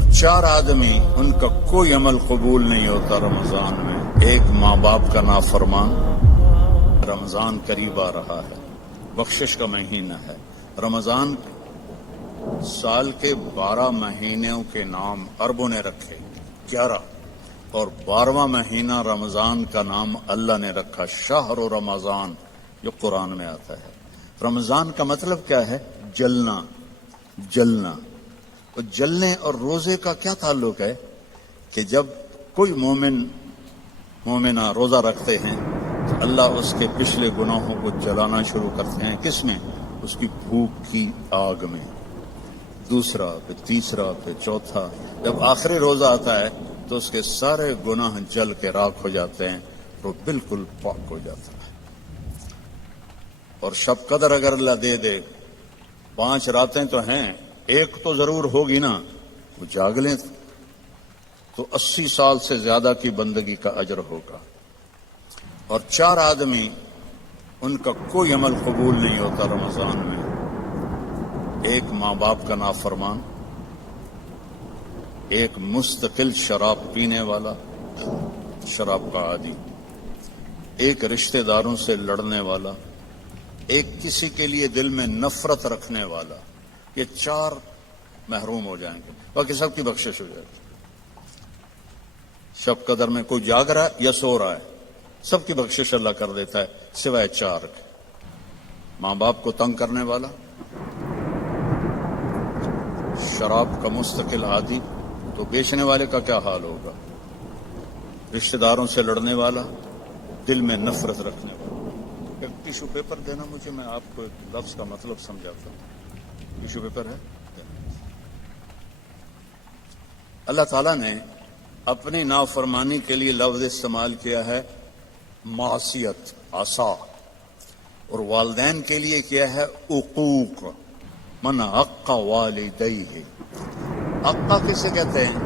اور 4 آدمی ان کا کوئی عمل قبول نہیں ہوتا رمضان میں۔ ایک ماں باپ کا نافرمان، رمضان قریب آ رہا ہے، بخشش کا مہینہ ہے۔ رمضان سال کے 12 مہینوں کے نام عربوں نے رکھے 11، اور 12واں مہینہ رمضان کا نام اللہ نے رکھا شہر رمضان، جو قرآن میں آتا ہے۔ رمضان کا مطلب کیا ہے؟ جلنا، جلنا۔ تو جلنے اور روزے کا کیا تعلق ہے کہ جب کوئی مومنہ روزہ رکھتے ہیں تو اللہ اس کے پچھلے گناہوں کو جلانا شروع کرتے ہیں۔ کس میں؟ اس کی بھوک کی آگ میں۔ دوسرا، پھر تیسرا، پھر چوتھا، جب آخری روزہ آتا ہے تو اس کے سارے گناہ جل کے راکھ ہو جاتے ہیں، وہ بالکل پاک ہو جاتا ہے۔ اور شب قدر اگر اللہ دے دے، 5 راتیں تو ہیں، ایک تو ضرور ہوگی نا، وہ جاگ لیں تو 80 سال سے زیادہ کی بندگی کا اجر ہوگا۔ اور 4 آدمی ان کا کوئی عمل قبول نہیں ہوتا رمضان میں۔ ایک ماں باپ کا نافرمان، ایک مستقل شراب پینے والا، شراب کا عادی، ایک رشتہ داروں سے لڑنے والا، ایک کسی کے لیے دل میں نفرت رکھنے والا۔ یہ 4 محروم ہو جائیں گے، باقی سب کی بخشش ہو جائے گی۔ شب قدر میں کوئی جاگ رہا ہے یا سو رہا ہے، سب کی بخشش اللہ کر دیتا ہے سوائے 4 کے۔ ماں باپ کو تنگ کرنے والا، شراب کا مستقل عادی، تو بیچنے والے کا کیا حال ہوگا؟ رشتہ داروں سے لڑنے والا، دل میں نفرت رکھنے والا۔ ایک ٹیشو پیپر دینا مجھے، میں آپ کو ایک لفظ کا مطلب سمجھاتا ہوں۔ ٹیشو پیپر ہے؟ اللہ تعالیٰ نے اپنی نافرمانی کے لیے لفظ استعمال کیا ہے معصیت، عصا، اور والدین کے لیے کیا ہے عقوق، من عق والدیہ۔ عقا کسے کہتے ہیں؟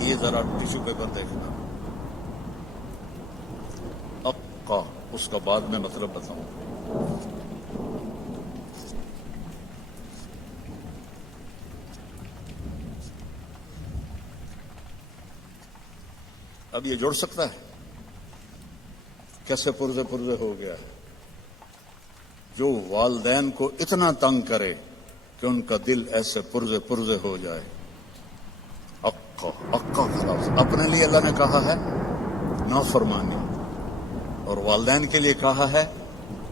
یہ ذرا ٹیشو پیپر دیکھنا، عقا، اس کا بعد میں مطلب بتاؤں۔ اب یہ جڑ سکتا ہے؟ کیسے پرزے پرزے ہو گیا ہے؟ جو والدین کو اتنا تنگ کرے کہ ان کا دل ایسے پرزے پرزے ہو جائے۔ عقا خلاف اپنے لیے اللہ نے کہا ہے نافرمانی، اور والدین کے لیے کہا ہے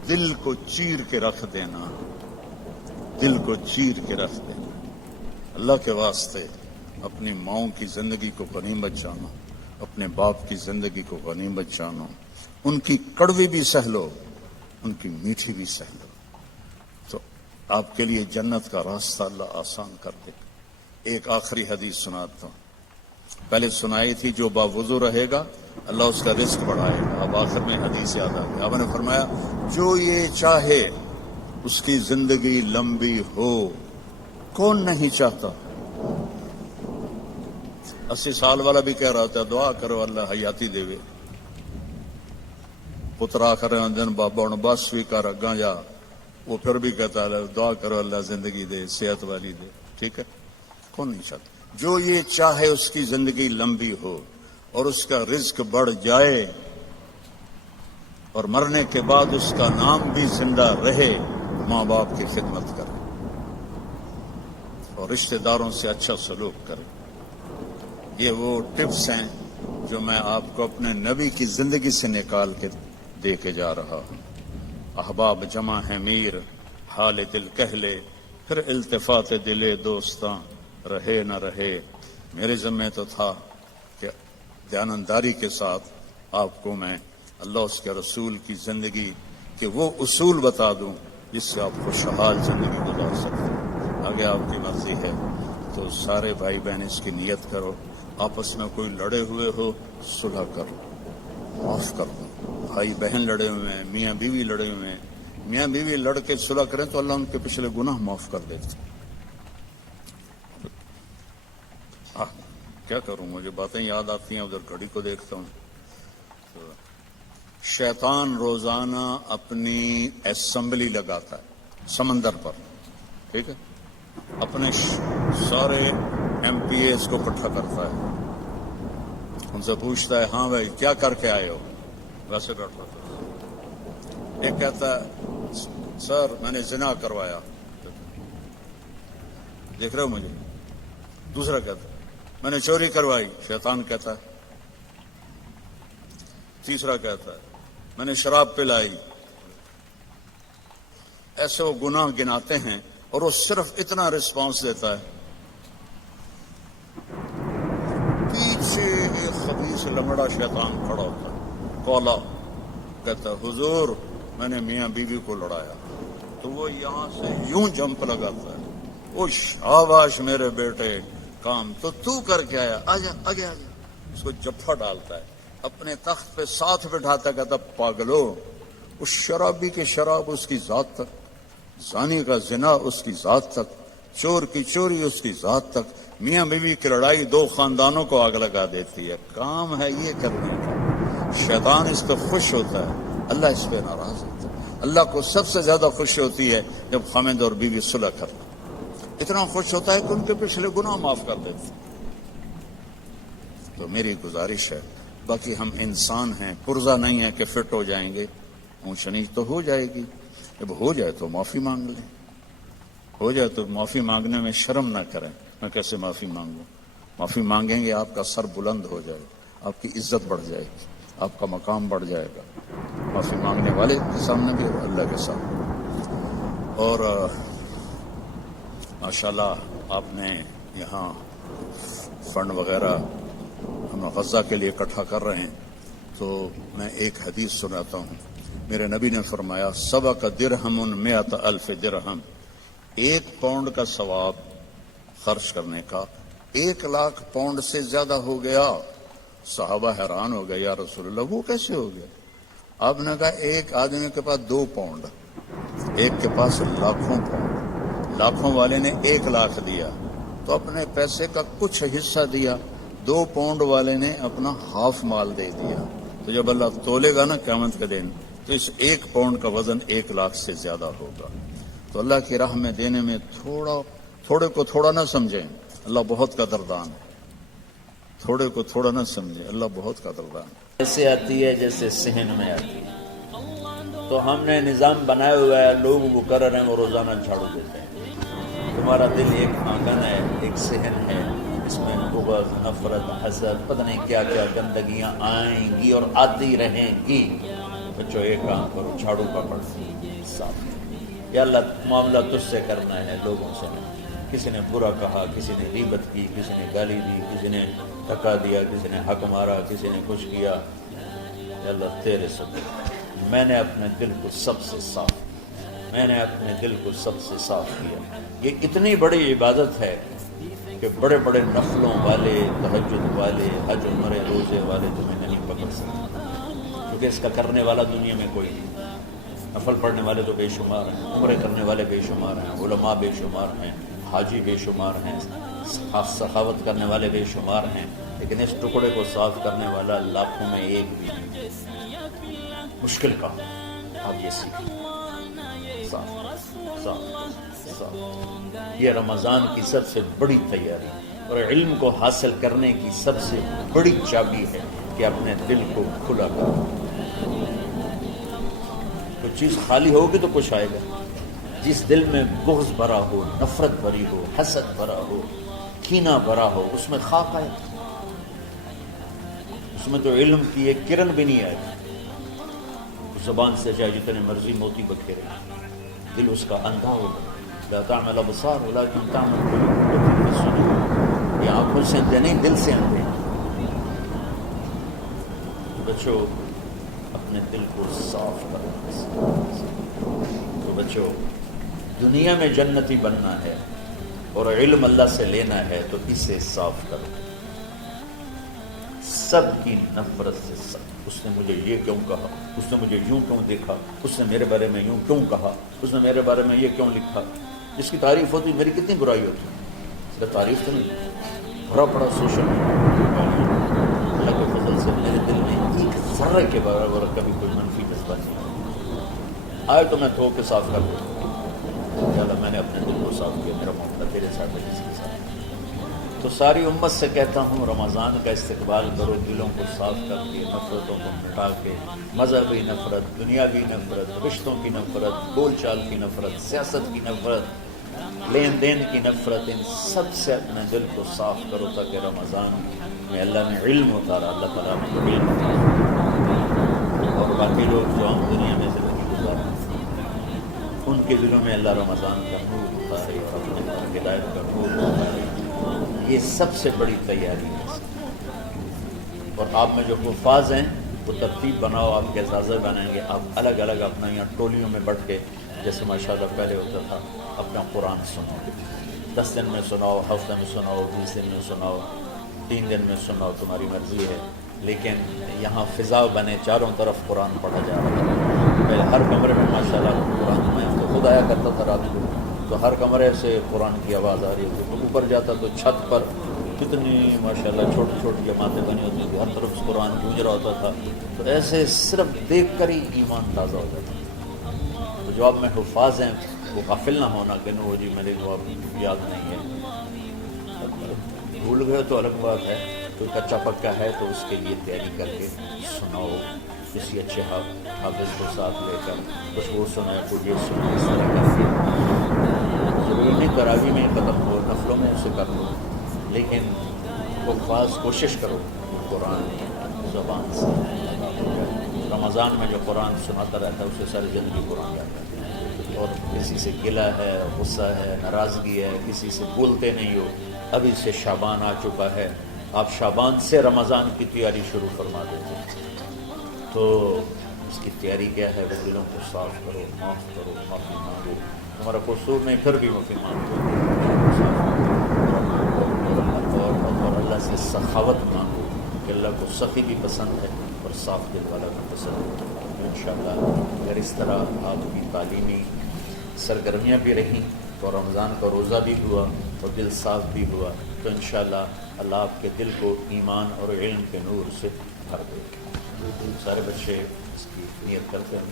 دل کو چیر کے رکھ دینا، دل کو چیر کے رکھ دینا۔ اللہ کے واسطے اپنی ماؤں کی زندگی کو غنیمت جانو، اپنے باپ کی زندگی کو غنیمت جانو، ان کی کڑوی بھی سہ لو، ان کی میٹھی بھی سہ لو، تو آپ کے لیے جنت کا راستہ اللہ آسان کر دے گا۔ ایک آخری حدیث سناتا ہوں، پہلے سنائی تھی، جو باوضو رہے گا اللہ اس کا رزق بڑھائے گا۔ اب آخر میں حدیث یاد آ گئی، آپ نے فرمایا جو یہ چاہے اس کی زندگی لمبی ہو۔ کون نہیں چاہتا؟ 80 سال والا بھی کہہ رہا تھا دعا کرو اللہ حیاتی دے وے، پترا کرے دن بابا ہوں بس بھی کر اگاں جا، وہ پھر بھی کہتا ہے دعا کرو اللہ زندگی دے، صحت والی دے۔ ٹھیک ہے، کون نہیں چاہتا؟ جو یہ چاہے اس کی زندگی لمبی ہو اور اس کا رزق بڑھ جائے اور مرنے کے بعد اس کا نام بھی زندہ رہے، ماں باپ کی خدمت کرے اور رشتہ داروں سے اچھا سلوک کرے۔ یہ وہ ٹپس ہیں جو میں آپ کو اپنے نبی کی زندگی سے نکال کے دے کے جا رہا ہوں۔ احباب جمع ہے میر، حال دل کہہ لے، پھر التفات دلے دوستاں رہے نہ رہے۔ میرے ذمہ تو تھا کہ دیانتداری کے ساتھ آپ کو میں اللہ اس کے رسول کی زندگی کے وہ اصول بتا دوں جس سے آپ خوشحال زندگی گزار سکتے ہیں۔ آگے آپ کی مرضی ہے تو سارے بھائی بہن اس کی نیت کرو، آپس میں کوئی لڑے ہوئے ہو صلح کرو، معاف کر دو۔ بھائی بہن لڑے ہوئے ہیں، میاں بیوی لڑے ہوئے ہیں، میاں بیوی لڑ کے صلح کریں تو اللہ ان کے پچھلے گناہ معاف کر دیتے۔ کیا کروں، مجھے باتیں یاد آتی ہیں، ادھر گھڑی کو دیکھتا ہوں۔ شیطان روزانہ اپنی اسمبلی لگاتا ہے سمندر پر، ٹھیک ہے، اپنے سارے MPAs کو اکٹھا کرتا ہے, ان سے پوچھتا ہے ہاں بھائی کیا کر کے آئے ہو, ویسے ڈاکٹر ایک کہتا ہے سر میں نے زنا کروایا, دیکھ رہے ہو مجھے. دوسرا کہتا ہے میں نے چوری کروائی, شیطان کہتا ہے. تیسرا کہتا ہے میں نے شراب پلائی. ایسے وہ گناہ گناتے ہیں اور وہ صرف اتنا رسپانس دیتا ہے. پیچھے ایک خبیث لمڑا شیطان کھڑا ہوتا ہے, کولا کہتا ہے حضور میں نے میاں بیوی کو لڑایا. تو وہ یہاں سے یوں جمپ لگاتا ہے, وہ شاباش میرے بیٹے کام تو کر کے آیا, آجا آگے آجا. اس کو جفا ڈالتا ہے, اپنے تخت پہ ساتھ بٹھاتا, کہتا پاگلو اس شرابی کی شراب اس کی ذات تک, زانی کا زنا اس کی ذات تک, چور کی چوری اس کی ذات تک, میاں بیوی کی لڑائی دو خاندانوں کو آگ لگا دیتی ہے. کام ہے یہ کرنے کا. شیطان اس پہ خوش ہوتا ہے, اللہ اس پہ ناراض ہوتا ہے. اللہ کو سب سے زیادہ خوشی ہوتی ہے جب خاوند اور بیوی صلح کرنا. اتنا خوش ہوتا ہے کہ ان کے پچھلے گناہ معاف کر دیتے. تو میری گزارش ہے, باقی ہم انسان ہیں, پرزہ نہیں ہے کہ فٹ ہو جائیں گے. اونچ نیچ تو ہو جائے گی, جب ہو جائے تو معافی مانگ لیں. ہو جائے تو معافی مانگنے میں شرم نہ کریں. میں کیسے معافی مانگوں؟ معافی مانگیں گے آپ کا سر بلند ہو جائے گا, آپ کی عزت بڑھ جائے گی, آپ کا مقام بڑھ جائے گا, معافی مانگنے والے کے سامنے بھی اور اللہ کے سامنے. اور ماشاءاللہ آپ نے یہاں فنڈ وغیرہ ہم غزہ کے لیے اکٹھا کر رہے ہیں, تو میں ایک حدیث سناتا ہوں. میرے نبی نے فرمایا سبق درہم 100,000 درہم, 1 پاؤنڈ کا ثواب خرچ کرنے کا 1,00,000 پاؤنڈ سے زیادہ ہو گیا. صحابہ حیران ہو گئے, یا رسول اللہ وہ کیسے ہو گیا؟ آپ نے کہا ایک آدمی کے پاس 2 پاؤنڈ, ایک کے پاس لاکھوں پاؤنڈ. لاکھوں والے نے 1,00,000 دیا تو اپنے پیسے کا کچھ حصہ دیا, 2 پاؤنڈ والے نے اپنا ہاف مال دے دیا. تو جب اللہ تولے گا نا قیامت کے دن, تو اس 1 پاؤنڈ کا وزن 1,00,000 سے زیادہ ہوگا. تو اللہ کی راہ میں دینے میں تھوڑے کو تھوڑا نہ سمجھیں, اللہ بہت قدردان ہے. تھوڑے کو تھوڑا نہ سمجھیں, اللہ بہت قدردان ہے. ایسے آتی ہے جیسے صحن میں آتی ہے. تو ہم نے نظام بنایا ہوا ہے, لوگ وہ کر رہے ہیں, وہ روزانہ جھاڑو دیتے ہیں. تمہارا دل ایک آنگن ہے, ایک صحن ہے, اس میں بغض, نفرت, حسد, پتہ نہیں کیا کیا گندگیاں آئیں گی اور آتی رہیں گی. بچوں ایک کام کرو, جھاڑو پکڑ صاف. یا اللہ معاملہ تجھ سے کرنا ہے, لوگوں سے نہیں. کسی نے برا کہا, کسی نے غیبت کی, کسی نے گالی دی, کسی نے ٹکا دیا, کسی نے حق مارا, کسی نے کچھ کیا. یا اللہ تیرے سے میں نے اپنے دل کو سب سے صاف, میں نے اپنے دل کو سب سے صاف کیا. یہ اتنی بڑی عبادت ہے کہ بڑے بڑے نفلوں والے, تہجد والے, حج عمرے روزے والے تمہیں نہیں پکڑ سکتے, کیونکہ اس کا کرنے والا دنیا میں کوئی نہیں. نفل پڑھنے والے تو بے شمار ہیں, عمرے کرنے والے بے شمار ہیں, علماء بے شمار ہیں, حاجی بے شمار ہیں, سخاوت کرنے والے بے شمار ہیں, لیکن اس ٹکڑے کو صاف کرنے والا لاکھوں میں ایک بھی نہیں. مشکل کام آپ یہ سیکھیں, صاف صاف صاف. یہ رمضان کی سب سے بڑی تیاری اور علم کو حاصل کرنے کی سب سے بڑی چابی ہے کہ اپنے دل کو کھلا کرو. کوئی چیز خالی ہوگی تو کچھ آئے گا. جس دل میں بغض بھرا ہو, نفرت بھری ہو, حسد بھرا ہو, کینہ بھرا ہو, اس میں خاک آئے, اس میں تو علم کی ایک کرن بھی نہیں آئے. زبان سے چاہے جتنے مرضی موتی بکھیرے, دل اس کا اندھا ہوگا. لا تعمل الابصار ولكن تعمل القلوب التي في الصدور. یہ آنکھوں سے اندھے نہیں, دل سے اندھے. بچوں اپنے دل کو صاف کرو. تو بچوں دنیا میں جنتی بننا ہے اور علم اللہ سے لینا ہے, تو اسے صاف کرو. سب کی نفرت سے سب. اس نے مجھے یہ کیوں کہا, اس نے مجھے یوں کیوں دیکھا, اس نے میرے بارے میں یوں کیوں کہا, اس نے میرے بارے میں یہ کیوں لکھا. جس کی تعریف ہوتی میری کتنی برائی ہوتی, اس کا تعریف تو نہیں. بھرا پڑا سوشل میڈیا. اللہ کے فضل سے میرے دل میں ایک ذرے کے برابر کبھی کوئی منفی جذبہ نہیں آئے تو میں دھو کے صاف کر دوں. اللہ میں نے اپنے دل کو صاف کیا, میرا معاملہ تیرے ساتھ ہے, جس کے ساتھ تو ساری امت سے کہتا ہوں رمضان کا استقبال کرو، دلوں کو صاف کر کے، نفرتوں کو مٹا کے، مذہبی نفرت، دنیاوی نفرت، رشتوں کی نفرت، بول چال کی نفرت، سیاست کی نفرت، لین دین کی نفرت، ان سب سے اپنے دل کو صاف کرو تاکہ رمضان میں اللہ نے علم اتارا، اللہ تعالیٰ نے جو علم اتارا، اور باقی لوگ جو ہم دنیا میں زندگی گزارتے ان کے دلوں میں اللہ رمضان کا نور اتارے اور اپنے پر ہدایت کا نور اتارے۔ یہ سب سے بڑی تیاری ہے۔ اور آپ میں جو حفاظ ہیں وہ ترتیب بناؤ، آپ کے اعزازے بنائیں گے، آپ الگ الگ اپنا یہاں ٹولیوں میں بٹ کے، جیسے ماشاءاللہ پہلے ہوتا تھا، اپنا قرآن سناؤ، 10 دن میں سناؤ، ہفتے میں سناؤ، 20 دن میں سناؤ، 3 دن میں سناؤ، تمہاری مرضی ہے، لیکن یہاں فضا بنے، چاروں طرف قرآن پڑھا جا رہا ہے۔ پہلے ہر کمرے میں ماشاءاللہ قرآن، میں تو خود آیا کرتا تھا رات کو، تو ہر کمرے سے قرآن کی آواز آ رہی ہوتی، تو اوپر جاتا تو چھت پر کتنی ماشاءاللہ چھوٹی چھوٹی جماعتیں بنی ہوتی تھیں، ہر طرف سے قرآن گونج رہا ہوتا تھا، تو ایسے صرف دیکھ کر ہی ایمان تازہ ہو جاتا۔ تو جو آپ میں حفاظ ہیں وہ غافل نہ ہونا کہ نو جی میرے کو اب یاد نہیں ہے، بھول گئے تو الگ بات ہے، کوئی کچا پکا ہے تو اس کے لیے تیاری کر کے سناؤ، کسی اچھے حافظ کو ساتھ لے کر کچھ وہ سنائے، کوئی یہ سنائے، اس طرح کر کے ضروری نہیں تراویح میں ختم ہو، نفلوں میں اسے کر لو، لیکن وہ خاص کوشش کرو قرآن زبان سے ادا ہو جائے۔ رمضان میں جو قرآن سناتا رہتا ہے اسے ساری زندگی قرآن جاتا ہے، اور کسی سے گلہ ہے، غصہ ہے، ناراضگی ہے، کسی سے بولتے نہیں ہو، ابھی سے شعبان آ چکا ہے، آپ شعبان سے رمضان کی تیاری شروع فرما دیتے ہیں، تو اس کی تیاری کیا ہے؟ وہ دلوں کو صاف کرو، معاف کرو، معافی مانگو، تمہارا قصور نہیں پھر بھی معافی مانگو، اور اللہ سے سخاوت مانگو کہ اللہ کو سخی بھی پسند ہے اور صاف دل والا بھی پسند ہے۔ انشاءاللہ اگر اس طرح آپ کی تعلیمی سرگرمیاں بھی رہیں تو رمضان کا روزہ بھی ہوا اور دل صاف بھی ہوا، تو انشاءاللہ اللہ آپ کے دل کو ایمان اور علم کے نور سے بھر دے گا۔ سارے بچے اس کی نیت کرتے ہیں۔